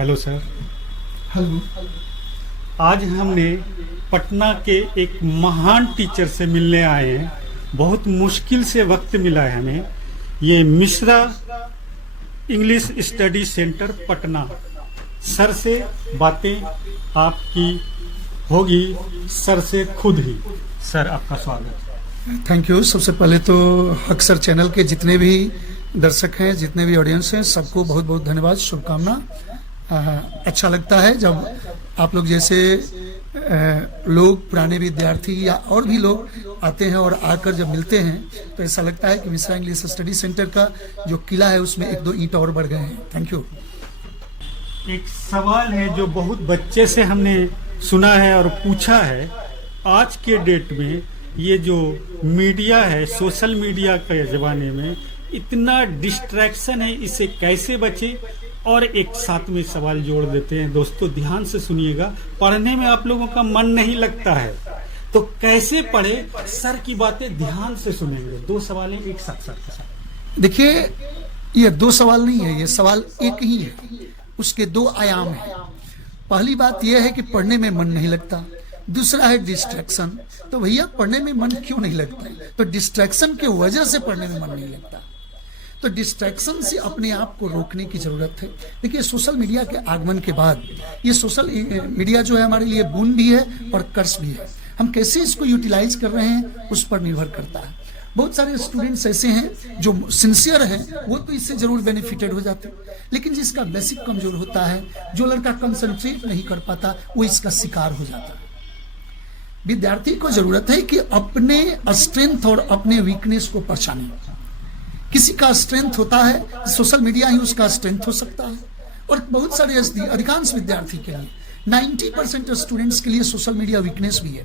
Hello sir. Hello. आज हमने पटना के एक महान टीचर से मिलने आए हैं। बहुत मुश्किल से वक्त मिला है हमें। ये Mishra English study centre Patna. Sir से बातें आपकी होगी, सर से खुद ही। सर, आपका स्वागत। Thank you. सबसे पहले तो अक्सर चैनल के जितने भी दर्शक हैं, जितने भी ऑडियंस हैं, सबको बहुत बहुत धन्यवाद, शुभकामना। अच्छा लगता है जब आप लोग जैसे लोग, पुराने विद्यार्थी या और भी लोग आते हैं और आकर जब मिलते हैं तो ऐसा लगता है कि मिश्रा इंग्लिश स्टडी सेंटर का जो किला है उसमें एक दो ईंट और बढ़ गए हैं। Thank you. एक सवाल है जो बहुत बच्चे से हमने सुना है और पूछा है। आज के डेट में ये जो मीडिया है, सोशल मीडिया के ज़माने में इतना डिस्ट्रैक्शन है, इससे कैसे बचे? और एक साथ में सवाल जोड़ देते हैं। दोस्तों ध्यान से सुनिएगा, पढ़ने में आप लोगों का मन नहीं लगता है तो कैसे पढ़े? सर की बातें ध्यान से सुनेंगे। दो सवाल हैं एक साथ सर के साथ। देखिए, ये दो सवाल नहीं है, ये सवाल एक ही है, उसके दो आयाम हैं। पहली बात यह है कि पढ़ने में मन नहीं लगता, दूसरा है डिस्ट्रैक्शन। तो भैया, पढ़ने में मन क्यों नहीं लगता है? तो डिस्ट्रैक्शन की वजह से पढ़ने में मन नहीं लगता। तो डिस्ट्रैक्शन से अपने आप को रोकने की जरूरत है। देखिए, सोशल मीडिया के आगमन के बाद ये सोशल मीडिया जो है हमारे लिए बोन भी है और कर्स भी है। हम कैसे इसको यूटिलाइज कर रहे हैं उस पर निर्भर करता है। बहुत सारे स्टूडेंट्स ऐसे हैं जो सिंसियर हैं, वो तो इससे जरूर बेनिफिटेड हो जाते हैं, लेकिन जिसका बेसिक कमजोर होता है, जो लड़का कंसंट्रेट नहीं कर पाता, वो इसका शिकार हो जाता है। विद्यार्थी को जरूरत है कि अपने स्ट्रेंथ और अपने वीकनेस को पहचाने। किसी का स्ट्रेंथ होता है, सोशल मीडिया ही उसका स्ट्रेंथ हो सकता है, और बहुत सारे अधिकांश विद्यार्थी के लिए 90% स्टूडेंट्स के लिए सोशल मीडिया वीकनेस भी है,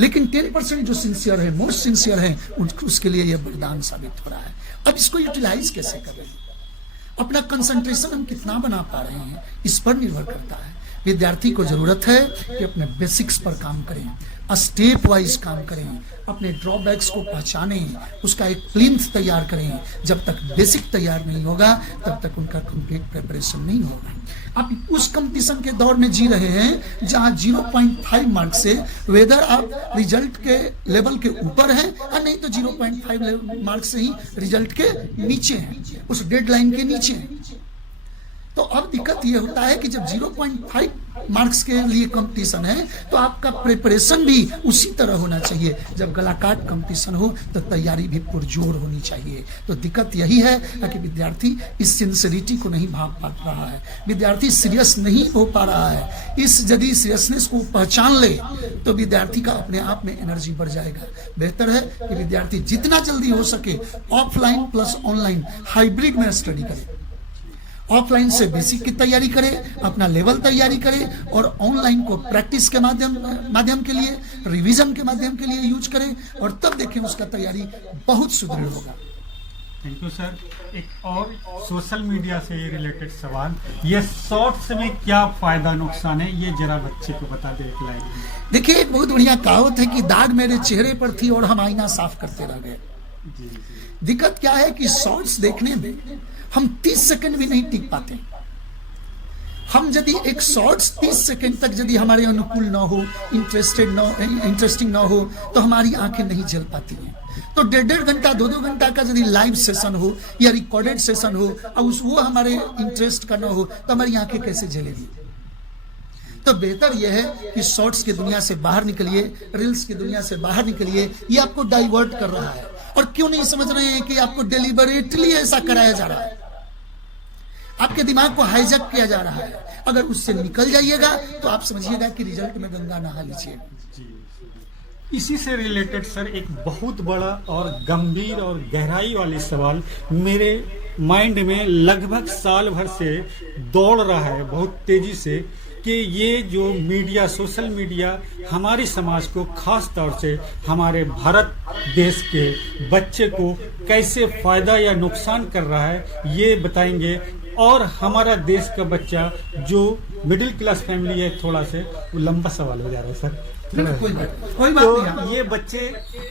लेकिन 10% जो सिंसियर है, मोस्ट सिंसियर है, उसके लिए यह वरदान साबित हो रहा है। अब इसको यूटिलाइज कैसे कर रहे हैं, अपना कंसंट्रेशन हम कितना बना पा रहे हैं, इस पर निर्भर करता है। विद्यार्थी को जरूरत है कि अपने बेसिक्स पर काम करें, स्टेप वाइज काम करें, अपने ड्रॉबैक्स को पहचानें, उसका एक प्लिंथ तैयार करें। जब तक बेसिक तैयार नहीं होगा तब तक उनका कंप्लीट प्रिपरेशन नहीं होगा। आप उस कंपटीशन के दौर में जी रहे हैं जहां 0.5 मार्क्स से वेदर आप रिजल्ट के लेवल के ऊपर हैं और नहीं तो 0.5 मार्क्स से ही रिजल्ट के नीचे हैं, उस डेडलाइन के नीचे हैं। तो अब दिक्कत ये होता है कि जब 0.5 मार्क्स के लिए कंपटीशन है तो आपका प्रिपरेशन भी उसी तरह होना चाहिए। जब गलाकाट कंपटीशन हो तो तैयारी भी पुरजोर होनी चाहिए। तो दिक्कत यही है कि विद्यार्थी इस सिंसियरिटी को नहीं भाप पा रहा है, विद्यार्थी सीरियस नहीं हो पा रहा है। यदि सीरियसनेस को पहचान ले तो विद्यार्थी का अपने आप में एनर्जी बढ़ जाएगा। बेहतर है कि विद्यार्थी जितना जल्दी हो सके ऑफलाइन प्लस ऑनलाइन हाइब्रिड में स्टडी करे। ऑफलाइन से बेसिक की तैयारी करें, अपना लेवल तैयारी करें, और ऑनलाइन को प्रैक्टिस के माध्यम के लिए, रिवीजन के माध्यम के लिए यूज करें, और तब देखें उसका तैयारी बहुत सुदृढ़ होगा। Thank you sir. एक और सोशल मीडिया से रिलेटेड सवाल, ये शॉर्ट्स में क्या फायदा नुकसान है, ये जरा बच्चे को बता दे एक लाइन। देखिए, एक बहुत बढ़िया कहावत है कि दाग मेरे चेहरे पर थी और हम आईना साफ करते रह गए। दिक्कत क्या है कि शॉर्ट्स देखने में हम 30 सेकंड भी नहीं टिक पाते। हम यदि एक शॉर्ट्स 30 सेकंड तक यदि हमारे अनुकूल ना हो, इंटरेस्टिंग ना हो, तो हमारी आंखें नहीं झेल पाती हैं। तो 1.5 घंटा 2-2 घंटा का यदि लाइव सेशन हो या रिकॉर्डेड सेशन हो और वो हमारे इंटरेस्ट का ना हो तो हमारी आंखें कैसे झेलेगी? तो बेहतर यह है कि शॉर्ट्स की दुनिया से बाहर निकलिए, रील्स की दुनिया से बाहर निकलिए। ये आपको डाइवर्ट कर रहा है, और क्यों नहीं समझ रहे हैं कि आपको डेलिबरेटली ऐसा कराया जा रहा है, आपके दिमाग को हाईजैक किया जा रहा है। अगर उससे निकल जाइएगा तो आप समझिएगा कि रिजल्ट में गंगा नहा लीजिए। इसी से रिलेटेड सर एक बहुत बड़ा और गंभीर और गहराई वाली सवाल मेरे माइंड में लगभग साल भर से दौड़ रहा है बहुत तेजी से, कि ये जो मीडिया, सोशल मीडिया हमारे समाज को, खास तौर से हमारे भारत देश के बच्चे को कैसे फायदा या नुकसान कर रहा है, ये बताएंगे। और हमारा देश का बच्चा जो मिडिल क्लास फैमिली है, थोड़ा से वो लंबा सवाल हो जा रहा है सर। कोई बात तो नहीं। ये बच्चे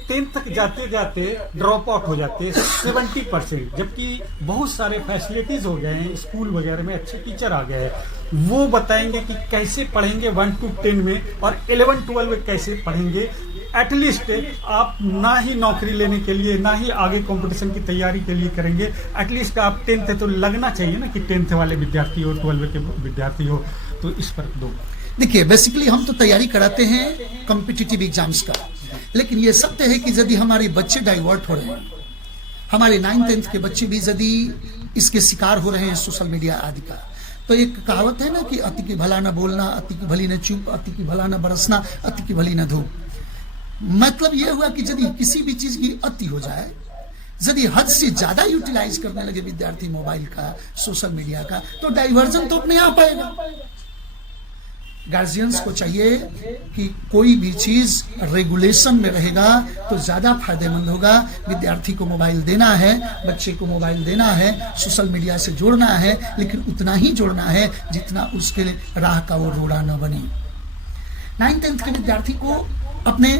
10th तक जाते जाते ड्रॉप आउट हो जाते हैं 70%, जबकि बहुत सारे फैसिलिटीज हो गए हैं, स्कूल वगैरह में अच्छे टीचर आ गए हैं। वो बताएंगे कि कैसे पढ़ेंगे 1 to 10 में और 11-12 में कैसे पढ़ेंगे। एटलीस्ट आप ना ही नौकरी लेने के लिए, ना ही आगे कंपटीशन की तैयारी के लिए करेंगे, एटलीस्ट आप 10th तो लगना चाहिए ना कि 10th वाले विद्यार्थी हो, 12 के विद्यार्थी हो। तो इस पर दो देखिए, बेसिकली हम तो तैयारी कराते हैं कॉम्पिटिटिव एग्जाम्स का, लेकिन ये सत्य है कि यदि हमारे बच्चे डाइवर्ट हो रहे हैं, हमारे 9th-10th के बच्चे भी यदि इसके शिकार हो रहे हैं सोशल मीडिया आदि का, तो एक कहावत है ना कि अति की भला न बोलना, अति की भली न चुप, अति की भला न बरसना, अति की भली न धूप। मतलब यह हुआ कि यदि किसी भी चीज की अति हो जाए, यदि हद से ज्यादा यूटिलाइज करने लगे विद्यार्थी मोबाइल का, सोशल मीडिया का, तो डाइवर्जन तो अपने आप आएगा। गार्जियंस को चाहिए कि कोई भी चीज रेगुलेशन में रहेगा तो ज्यादा फायदेमंद होगा। विद्यार्थी को मोबाइल देना है, बच्चे को मोबाइल देना है, सोशल मीडिया से जोड़ना है, लेकिन उतना ही जोड़ना है जितना उसके राह का वो रोड़ा न बने। 9th-10th के विद्यार्थी को अपने